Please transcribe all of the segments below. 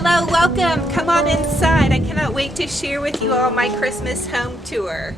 Hello, welcome. Come on inside. I cannot wait to share with you all my Christmas home tour.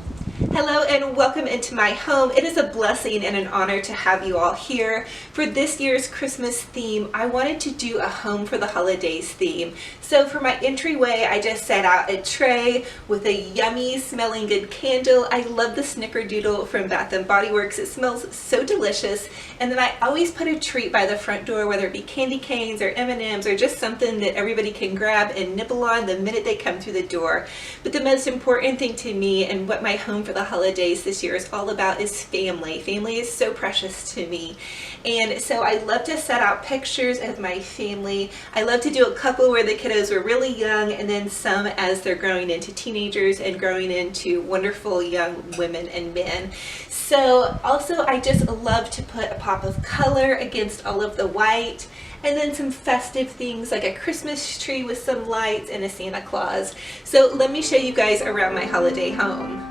Hello and welcome into my home. It is a blessing and an honor to have you all here. For this year's Christmas theme, I wanted to do a home for the holidays theme. So for my entryway, I just set out a tray with a yummy smelling good candle. I love the Snickerdoodle from Bath & Body Works. It smells so delicious. And then I always put a treat by the front door, whether it be candy canes or M&Ms or just something that everybody can grab and nibble on the minute they come through the door. But the most important thing to me and what my home for the holidays this year is all about is family. Family is so precious to me. And so I love to set out pictures of my family. I love to do a couple where the kiddos were really young and then some as they're growing into teenagers and growing into wonderful young women and men. So also I just love to put a pop of color against all of the white, and then some festive things like a Christmas tree with some lights and a Santa Claus. So let me show you guys around my holiday home.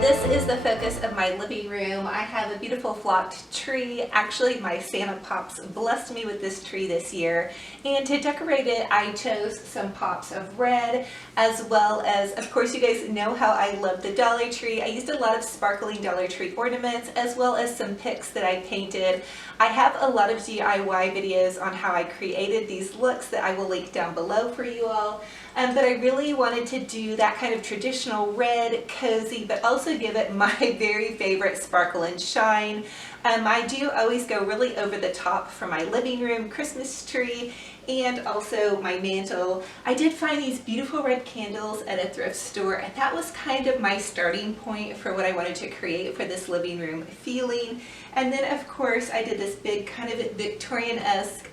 This is the focus of my living room. I have a beautiful flocked tree. Actually, my Santa Pops blessed me with this tree this year. And to decorate it, I chose some pops of red, as well as, of course, you guys know how I love the Dollar Tree. I used a lot of sparkling Dollar Tree ornaments, as well as some picks that I painted. I have a lot of DIY videos on how I created these looks that I will link down below for you all. But I really wanted to do that kind of traditional red, cozy, but also give it my very favorite sparkle and shine. I do always go really over the top for my living room Christmas tree and also my mantle. I did find these beautiful red candles at a thrift store, and that was kind of my starting point for what I wanted to create for this living room feeling. And then of course I did this big kind of Victorian-esque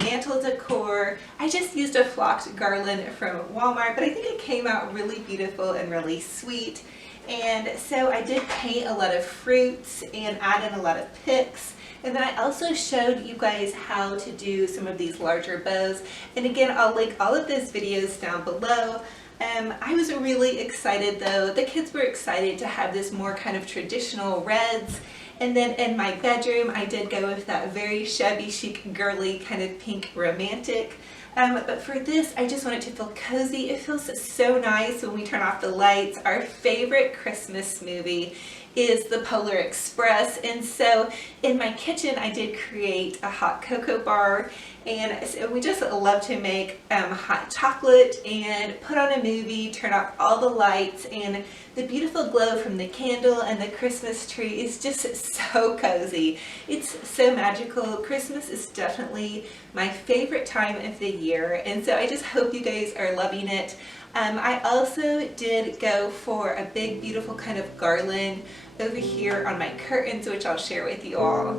mantle decor. I just used a flocked garland from Walmart, but I think it came out really beautiful and really sweet. And so I did paint a lot of fruits and add in a lot of picks. And then I also showed you guys how to do some of these larger bows. And again, I'll link all of those videos down below. I was really excited though. The kids were excited to have this more kind of traditional reds. And then in my bedroom, I did go with that very shabby chic, girly kind of pink romantic. But for this, I just want it to feel cozy. It feels so nice when we turn off the lights. Our favorite Christmas movie is The Polar Express, and so in my kitchen I did create a hot cocoa bar, and so we just love to make hot chocolate and put on a movie, turn off all the lights, and the beautiful glow from the candle and the Christmas tree is just so cozy. It's so magical. Christmas is definitely my favorite time of the year, and so I just hope you guys are loving it. I also did go for a big beautiful kind of garland over here on my curtains, which I'll share with you all.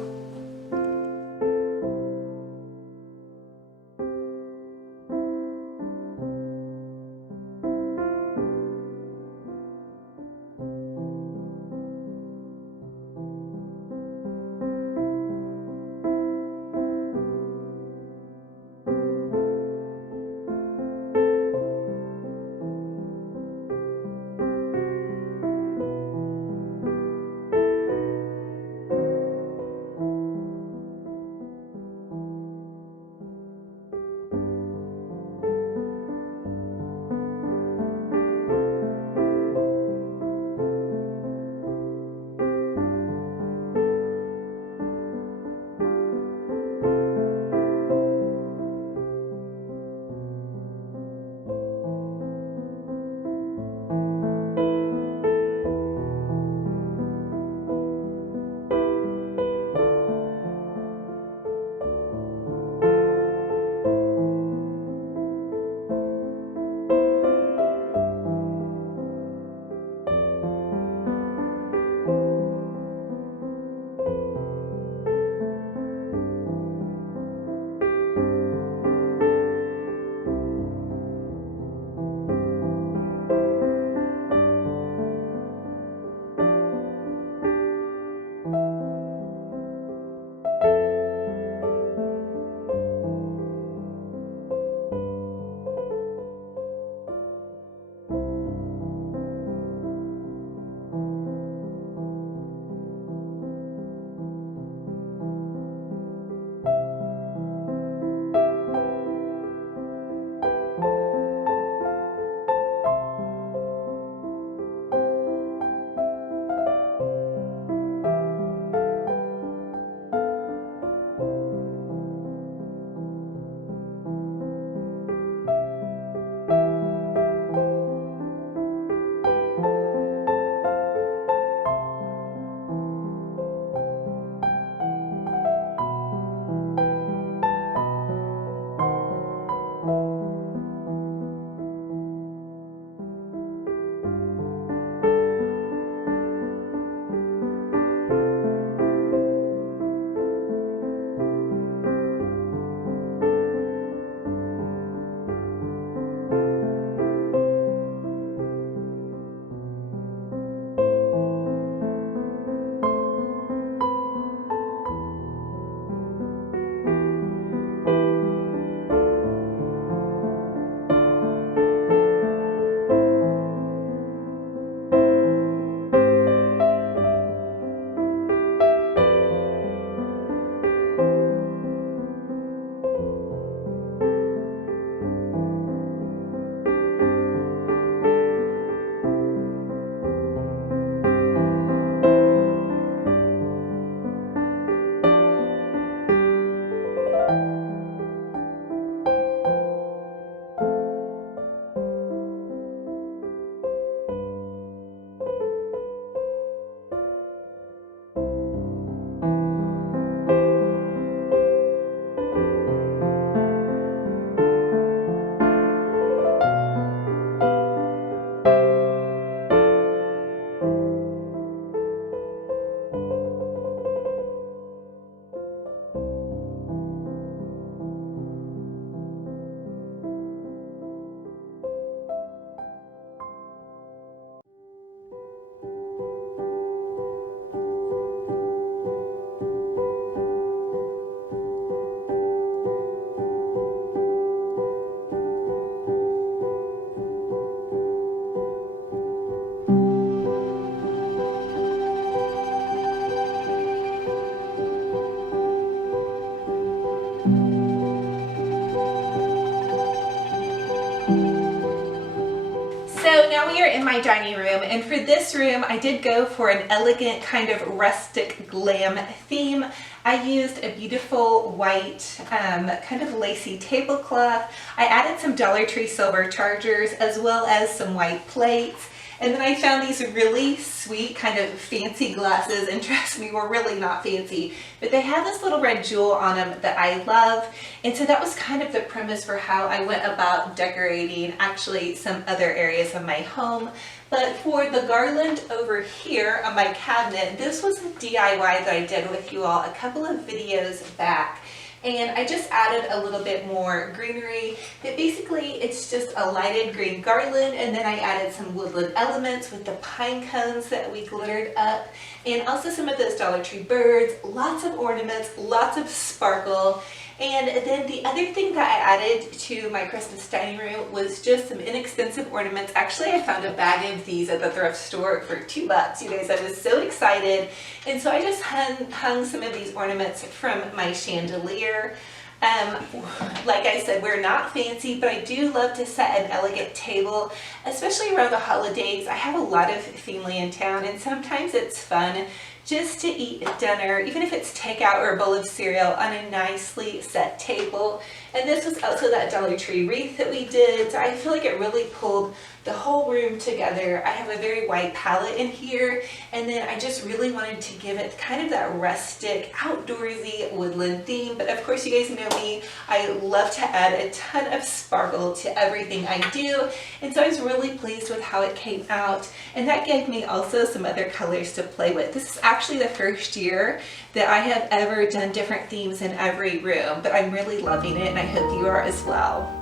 now we are in my dining room, and for this room I did go for an elegant kind of rustic glam theme. I used a beautiful white kind of lacy tablecloth. I added some Dollar Tree silver chargers as well as some white plates. And then I found these really sweet kind of fancy glasses, and trust me, we're really not fancy, but they have this little red jewel on them that I love. And so that was kind of the premise for how I went about decorating actually some other areas of my home. But for the garland over here on my cabinet, this was a DIY that I did with you all a couple of videos back. And I just added a little bit more greenery, but basically it's just a lighted green garland, and then I added some woodland elements with the pine cones that we glittered up, and also some of those Dollar Tree birds, lots of ornaments, lots of sparkle. And then the other thing that I added to my Christmas dining room was just some inexpensive ornaments. Actually, I found a bag of these at the thrift store for $2, you guys. I was so excited. And so I just hung some of these ornaments from my chandelier. Like I said, we're not fancy, but I do love to set an elegant table, especially around the holidays. I have a lot of family in town, and sometimes it's fun just to eat dinner, even if it's takeout or a bowl of cereal, on a nicely set table. And this was also that Dollar Tree wreath that we did, so I feel like it really pulled the whole room together. I have a very white palette in here, and then I just really wanted to give it kind of that rustic, outdoorsy woodland theme. But of course, you guys know me, I love to add a ton of sparkle to everything I do, and so I was really pleased with how it came out, and that gave me also some other colors to play with. This is actually the first year that I have ever done different themes in every room, but I'm really loving it, and I hope you are as well.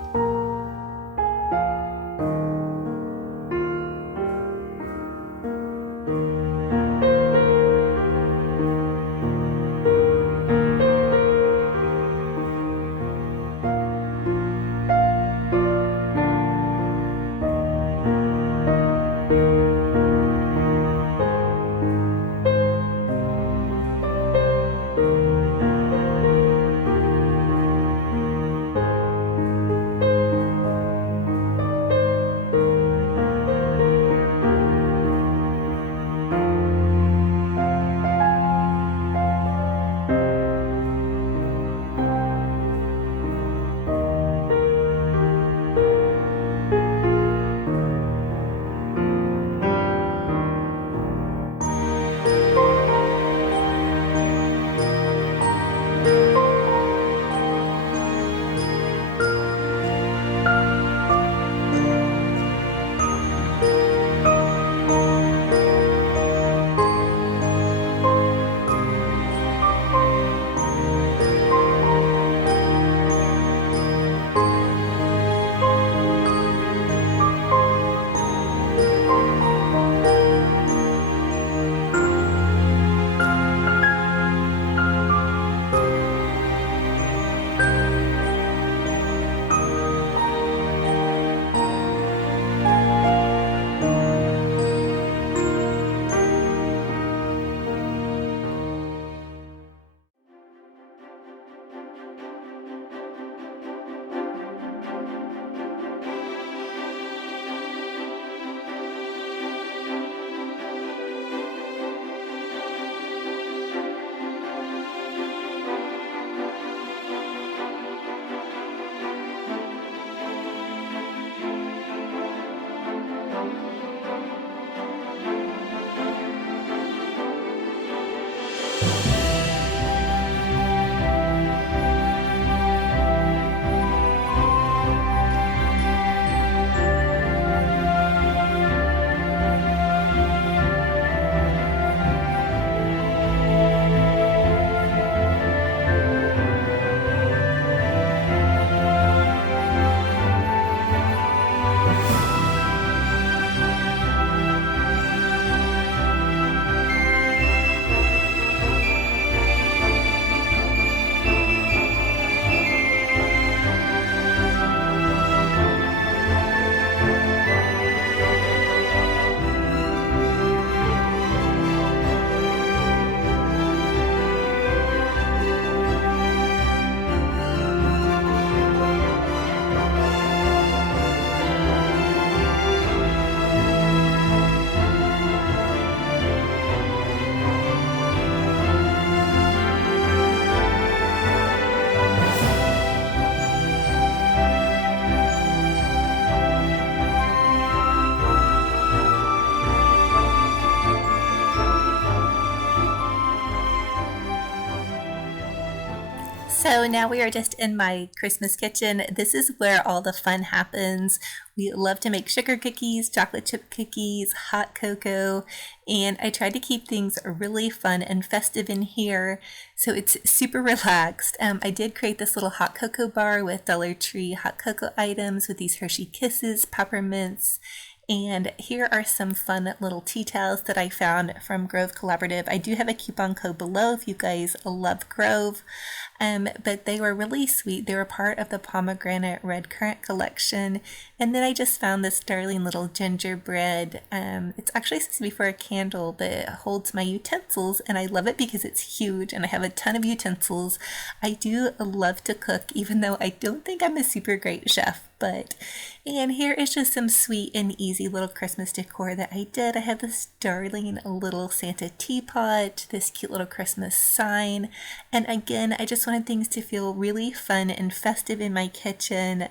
So now we are just in my Christmas kitchen. This is where all the fun happens. We love to make sugar cookies, chocolate chip cookies, hot cocoa, and I try to keep things really fun and festive in here, so it's super relaxed. I did create this little hot cocoa bar with Dollar Tree hot cocoa items with these Hershey Kisses, peppermints, and here are some fun little tea towels that I found from Grove Collaborative. I do have a coupon code below if you guys love Grove, but they were really sweet. They were part of the pomegranate red currant collection. And then I just found this darling little gingerbread. It's actually supposed to be for a candle, but it holds my utensils, and I love it because it's huge and I have a ton of utensils. I do love to cook, even though I don't think I'm a super great chef. And here is just some sweet and easy little Christmas decor that I did. I have this darling little Santa teapot, this cute little Christmas sign, and again, I just wanted things to feel really fun and festive in my kitchen.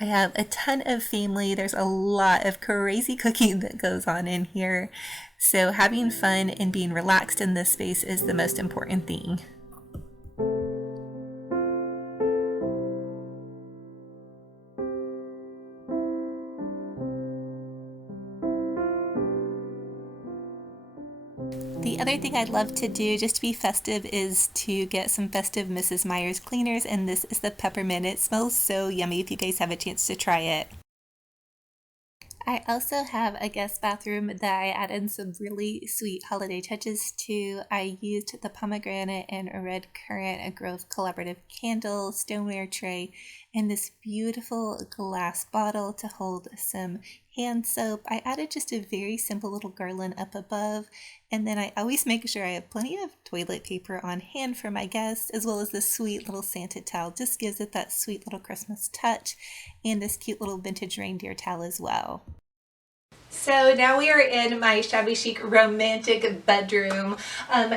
I have a ton of family. There's a lot of crazy cooking that goes on in here, so having fun and being relaxed in this space is the most important thing. The other thing I'd love to do just to be festive is to get some festive Mrs. Meyer's cleaners, and this is the peppermint. It smells so yummy if you guys have a chance to try it. I also have a guest bathroom that I added some really sweet holiday touches to. I used the pomegranate and a red currant, a Grove Collaborative candle, stoneware tray, and this beautiful glass bottle to hold some hand soap. I added just a very simple little garland up above, and then I always make sure I have plenty of toilet paper on hand for my guests, as well as this sweet little Santa towel. Just gives it that sweet little Christmas touch, and this cute little vintage reindeer towel as well. So now we are in my shabby chic romantic bedroom.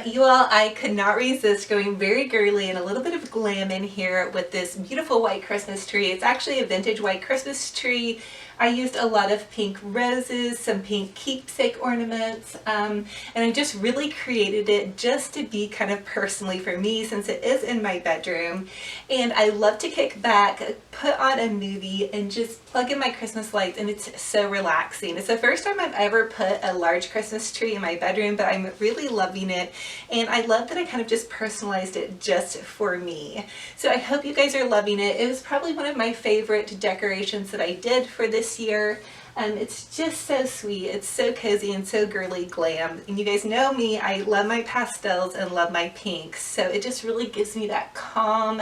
You all, I could not resist going very girly and a little bit of glam in here with this beautiful white Christmas tree. It's actually a vintage white Christmas tree. I used a lot of pink roses, some pink keepsake ornaments, and I just really created it just to be kind of personally for me, since it is in my bedroom. And I love to kick back, put on a movie, and just plug in my Christmas lights, and it's so relaxing. It's the first time I've ever put a large Christmas tree in my bedroom, but I'm really loving it, and I love that I kind of just personalized it just for me. So I hope you guys are loving it. It was probably one of my favorite decorations that I did for this year. It's just so sweet. It's so cozy and so girly glam. And you guys know me, I love my pastels and love my pinks. So it just really gives me that calm,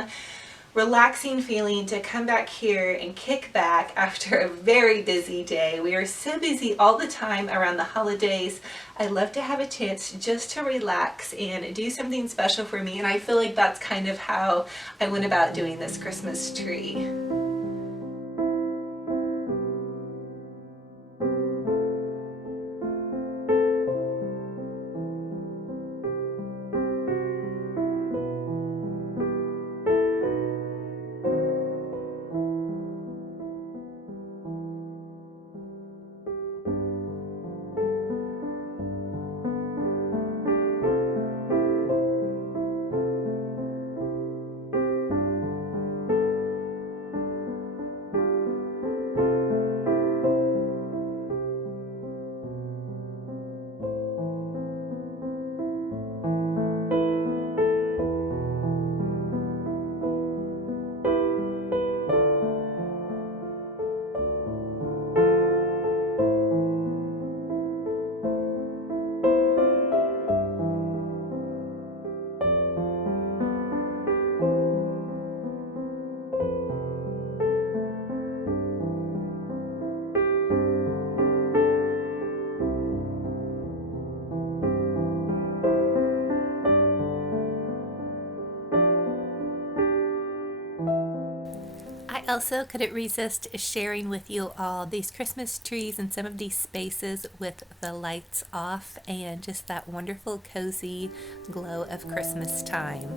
relaxing feeling to come back here and kick back after a very busy day. We are so busy all the time around the holidays. I love to have a chance just to relax and do something special for me. And I feel like that's kind of how I went about doing this Christmas tree. I also couldn't resist sharing with you all these Christmas trees and some of these spaces with the lights off and just that wonderful cozy glow of Christmas time.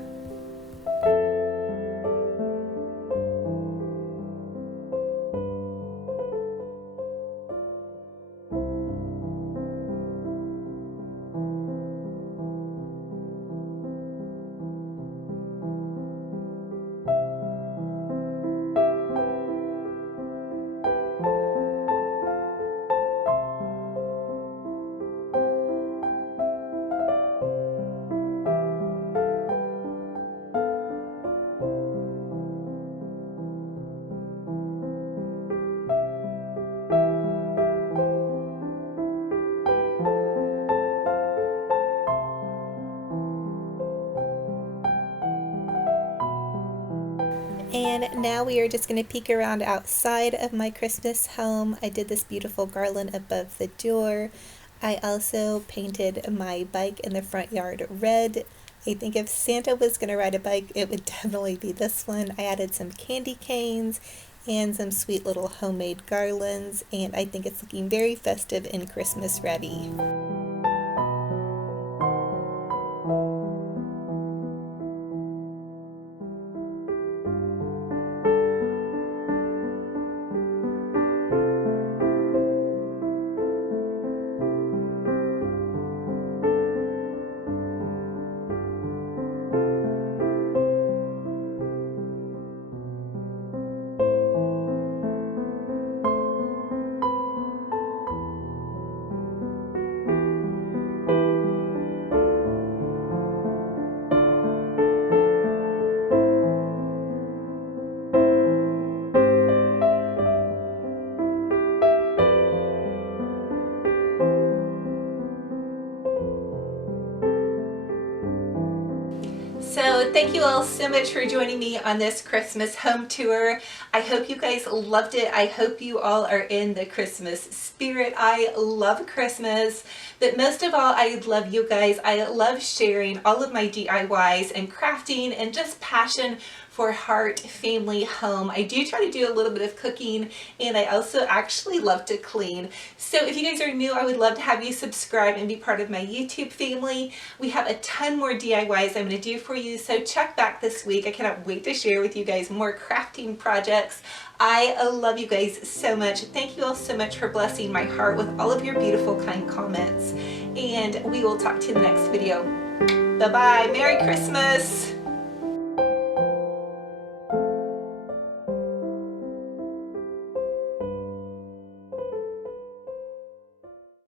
And now we are just going to peek around outside of my Christmas home. I did this beautiful garland above the door. I also painted my bike in the front yard red. I think if Santa was going to ride a bike, it would definitely be this one. I added some candy canes and some sweet little homemade garlands, and I think it's looking very festive and Christmas ready. So thank you all so much for joining me on this Christmas home tour. I hope you guys loved it. I hope you all are in the Christmas spirit. I love Christmas, but most of all, I love you guys. I love sharing all of my DIYs and crafting and just passion for heart, family, home. I do try to do a little bit of cooking, and I also actually love to clean. So if you guys are new, I would love to have you subscribe and be part of my YouTube family. We have a ton more DIYs I'm going to do for you, so check back this week. I cannot wait to share with you guys more crafting projects. I love you guys so much. Thank you all so much for blessing my heart with all of your beautiful, kind comments. And we will talk to you in the next video. Bye-bye. Merry Christmas.